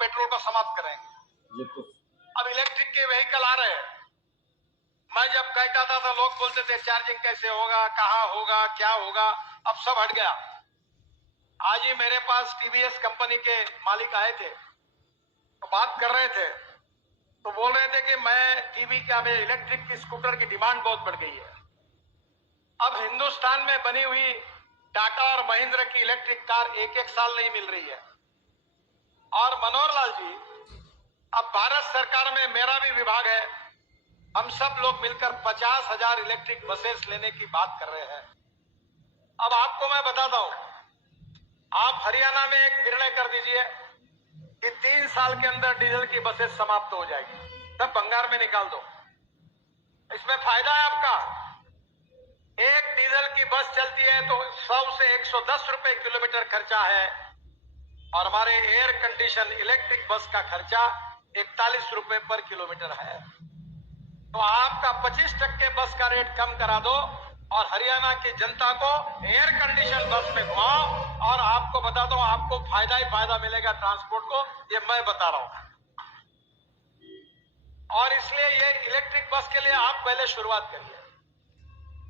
Petrol को समाप्त करेंगे। अब इलेक्ट्रिक के व्हीकल आ रहे हैं। मैं जब कहता था तो लोग बोलते थे चार्जिंग कैसे होगा, कहाँ होगा, क्या होगा। अब सब हट गया। आज ही मेरे पास टीवीएस कंपनी के मालिक आए थे, तो बात कर रहे थे, तो बोल रहे थे कि मैं टीवी का मेरे इलेक्ट्रिक की स्कूटर की डिमांड बहुत बढ़ गई है। अब हिंदुस्तान में बनी हुई टाटा और महिंद्रा की इलेक्ट्रिक कार एक एक साल नहीं मिल रही है। और मनोहर लाल जी, अब भारत सरकार में मेरा भी विभाग है, हम सब लोग मिलकर 50,000 इलेक्ट्रिक बसेस लेने की बात कर रहे हैं। अब आपको मैं बताता हूं, आप हरियाणा में एक निर्णय कर दीजिए कि 3 साल के अंदर डीजल की बसेस समाप्त हो जाएगी, तब भंगार में निकाल दो। इसमें फायदा है आपका। एक डीजल की बस चलती है तो 100 से 110 रुपए किलोमीटर खर्चा है, और हमारे एयर कंडीशन इलेक्ट्रिक बस का खर्चा 41 रुपए पर किलोमीटर है। तो आपका 25% बस का रेट कम करा दो और हरियाणा की जनता को एयर कंडीशन बस में घुमाओ, और आपको बता दो आपको फायदा ही फायदा मिलेगा ट्रांसपोर्ट को, ये मैं बता रहा हूं। और इसलिए ये इलेक्ट्रिक बस के लिए आप पहले शुरुआत करिए।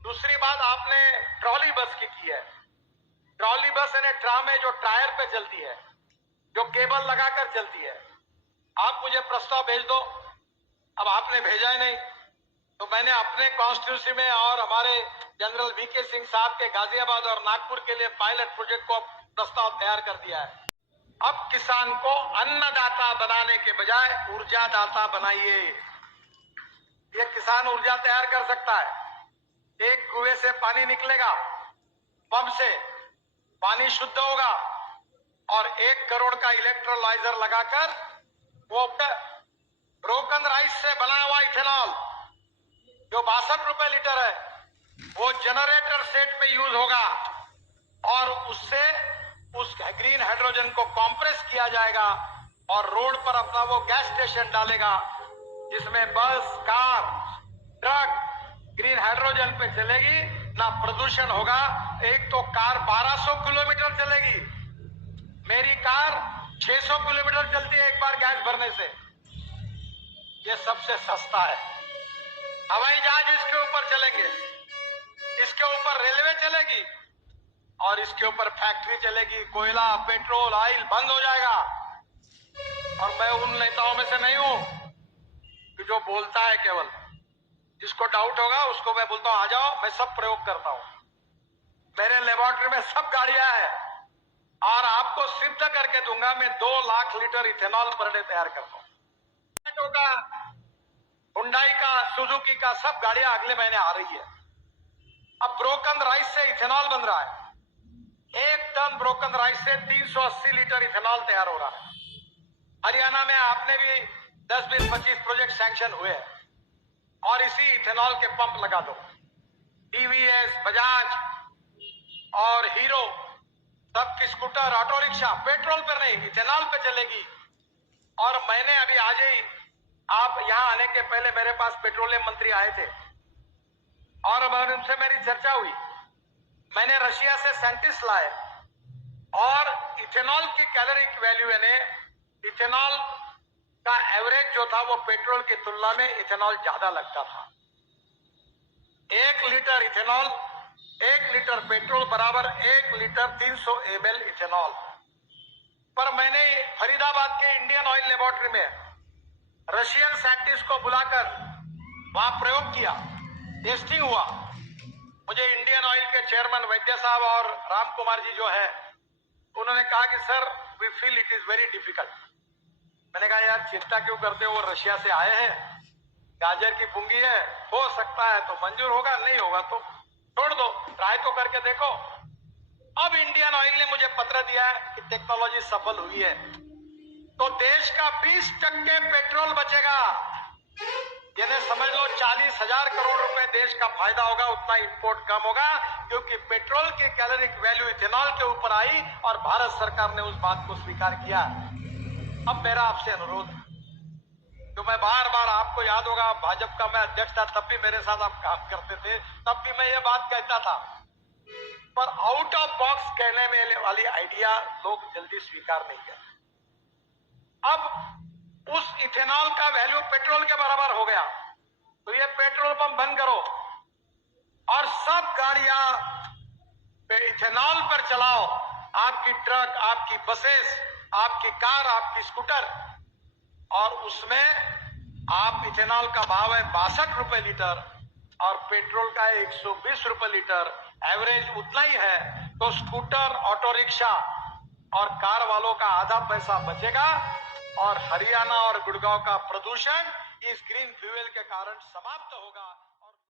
दूसरी बात, आपने ट्रॉली बस की है। ट्रॉली बस यानी ट्राम है जो टायर पे चलती है, जो केबल लगाकर चलती है। आप मुझे प्रस्ताव भेज दो। अब आपने भेजा ही नहीं, तो मैंने अपने कॉन्स्टिट्यूंसी में और हमारे जनरल वीके सिंह साहब के गाजियाबाद और नागपुर के लिए पायलट प्रोजेक्ट को प्रस्ताव तैयार कर दिया है। अब किसान को अन्नदाता बनाने के बजाय ऊर्जादाता बनाइए। ये किसान ऊर्जा तैयार कर सकता है। एक कुएं से पानी निकलेगा, पंप से पानी शुद्ध होगा, और 1 करोड़ का इलेक्ट्रोलाइजर लगाकर वो ब्रोकन राइस से बना हुआ इथेनॉल जो 62 रुपए लीटर है, वो जनरेटर सेट में यूज होगा, और उससे उस ग्रीन हाइड्रोजन को कंप्रेस किया जाएगा और रोड पर अपना वो गैस स्टेशन डालेगा, जिसमें बस, कार, ट्रक ग्रीन हाइड्रोजन पे चलेगी, ना प्रदूषण होगा। एक तो कार 1200 किलोमीटर चलेगी, मेरी कार 600 किलोमीटर चलती है एक बार गैस भरने से। ये सबसे सस्ता है। हवाई जहाज इसके ऊपर चलेंगे, इसके ऊपर रेलवे चलेगी, और इसके ऊपर फैक्ट्री चलेगी। कोयला, पेट्रोल, ऑयल बंद हो जाएगा। और मैं उन नेताओं में से नहीं हूं कि जो बोलता है केवल। जिसको डाउट होगा उसको मैं बोलता हूं आ जाओ, मैं सब प्रयोग करता हूं। मेरे लेबोरेटरी में सब गाड़ियां हैं, और आपको सिद्ध करके दूंगा मैं 2 lakh litre ethanol per day तैयार करता हूं। हुंडई का, सुजुकी का सब गाड़ियां अगले महीने आ रही है। अब ब्रोकन राइस से इथेनॉल बन रहा है। 1 टन ब्रोकन राइस से 380 लीटर इथेनॉल तैयार हो रहा है। हरियाणा में आपने भी 10, 20, 25 प्रोजेक्ट सैंक्शन हुए हैं, और इसी इथेनॉल के पंप लगा दो। टीवीएस, बजाज और हीरो सबकी स्कूटर, ऑटो रिक्शा पेट्रोल पर नहीं, इथेनॉल पे चलेगी। और मैंने अभी आज ही, आप यहां आने के पहले मेरे पास पेट्रोलियम मंत्री आए थे, और उनसे मेरी चर्चा हुई। मैंने रशिया से साइंटिस्ट लाए, और इथेनॉल की कैलोरिक वैल्यू यानी इथेनॉल का एवरेज जो था वो पेट्रोल की तुलना में इथेनॉल ज्यादा लगता था। 1 लीटर इथेनॉल, 1 लीटर पेट्रोल बराबर 1 लीटर 300 ml इथेनॉल। पर मैंने फरीदाबाद के इंडियन ऑयल लेबोरेटरी में रशियन साइंटिस्ट को बुलाकर वहां प्रयोग किया, टेस्टिंग हुआ। मुझे इंडियन ऑयल के चेयरमैन वैद्य साहब और राम कुमार जी जो है, उन्होंने कहा कि sir we feel it is very difficult. मैंने कहा यार चिंता क्यों करते हो, वो रशिया से आए हैं, गाजर की पुंगी है, हो सकता है तो मंजूर होगा, नहीं होगा तो छोड़ दो, ट्राई तो करके देखो। अब इंडियन ऑयल ने मुझे पत्र दिया है कि टेक्नोलॉजी सफल हुई है, तो देश का 20% पेट्रोल बचेगा। यानी समझ लो 40,000 करोड़ रुपए देश का फायदा होगा। उतना इंपोर्ट कम होगा, क्योंकि पेट्रोल की कैलोरिक वैल्यू इथेनॉल के ऊपर आई और भारत सरकार ने उस बात को स्वीकार किया। अब मेरा आपसे अनुरोध है, तो मैं बार बार, आपको याद होगा भाजपा का मैं अध्यक्ष था, तब भी मेरे साथ आप काम करते थे, तब भी मैं ये बात कहता था, पर आउट ऑफ बॉक्स कहने में वाली आइडिया लोग जल्दी स्वीकार नहीं करते। अब इथेनॉल का वैल्यू पेट्रोल के बराबर हो गया, तो ये पेट्रोल पंप बंद करो और सब गाड़ियां इथेनॉल पर चलाओ। आपकी ट्रक, आपकी बसेस, आपकी कार, आपकी स्कूटर, और उसमें आप इथेनॉल का भाव है 62 रुपए लीटर और पेट्रोल का 120 रुपए लीटर, एवरेज उतना ही है, तो स्कूटर, ऑटो रिक्शा और कार वालों का आधा पैसा बचेगा और हरियाणा और गुड़गांव का प्रदूषण इस ग्रीन फ्यूल के कारण समाप्त होगा।